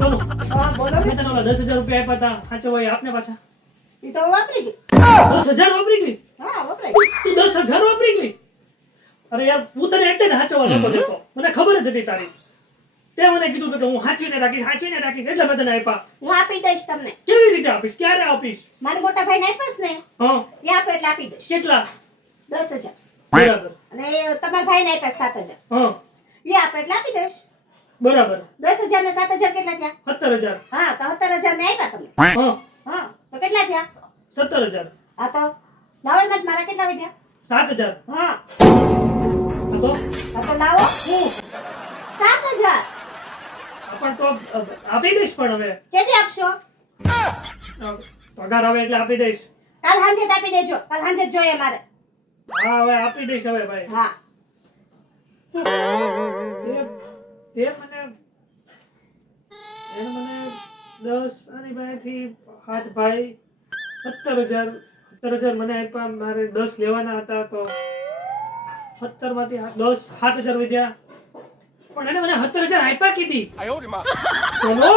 હા બોલો મેં તને ઓલા દસ રૂપિયા આપ્યા હતા સાચો ભાઈ આપને પાછા. ઈ તો વાપરી ગઈ. દસ વાપરી ગઈ? હા વપરાય. તું દસ વાપરી ગઈ? અરે યાર હું તને એટલે જ સાચવવા નતો મને ખબર જ હતી તારી. તે મને કીધું કે હું સાચવીને રાખીશ સાચવીને રાખીશ. એટલે મેં તને આપ્યા. હું આપી દઈશ તમને. કેવી રીતે આપીશ? ક્યારે આપીશ? મારા મોટા ભાઈને આપીશ ને? હા. એ આપે એટલે આપી દઈશ. કેટલા? દસ હજાર. બરાબર. અને તમારા ભાઈને આપ્યા સાત હજાર. હા. એ આપે એટલે આપી દઈશ. બરાબર. દસ હજાર ને સાત હજાર કેટલા થયા? સત્તર હજાર. હા તો સત્તર હજાર મેં આપ્યા તમને. હા? હા. તો કેટલા થયા? સત્તર હજાર. હા તો લાવો એમાં મારા કેટલા વધ્યા? સાત હજાર. હા. તો? હા તો લાવો. હું? સાત હજાર. પણ તો આપી દઈશ પણ હવે. કેદી આપશો? પગાર આવે એટલે આપી દઈશ. કાલ સાંજે જ આપી દેજો. કાલ સાંજે જ જોઈએ મારે. હા હવે આપી દઈશ હવે ભાઈ. હા. એ મને એને મને દસ અને ભાઈથી હાથ ભાઈ સત્તર હજાર સત્તર હજાર મને આપ્યા. મારે દસ લેવાના હતા તો સત્તરમાંથી દસ સાત હજાર વધ્યા. પણ એને મને સત્તર હજાર આપ્યા કીધી. ચલો!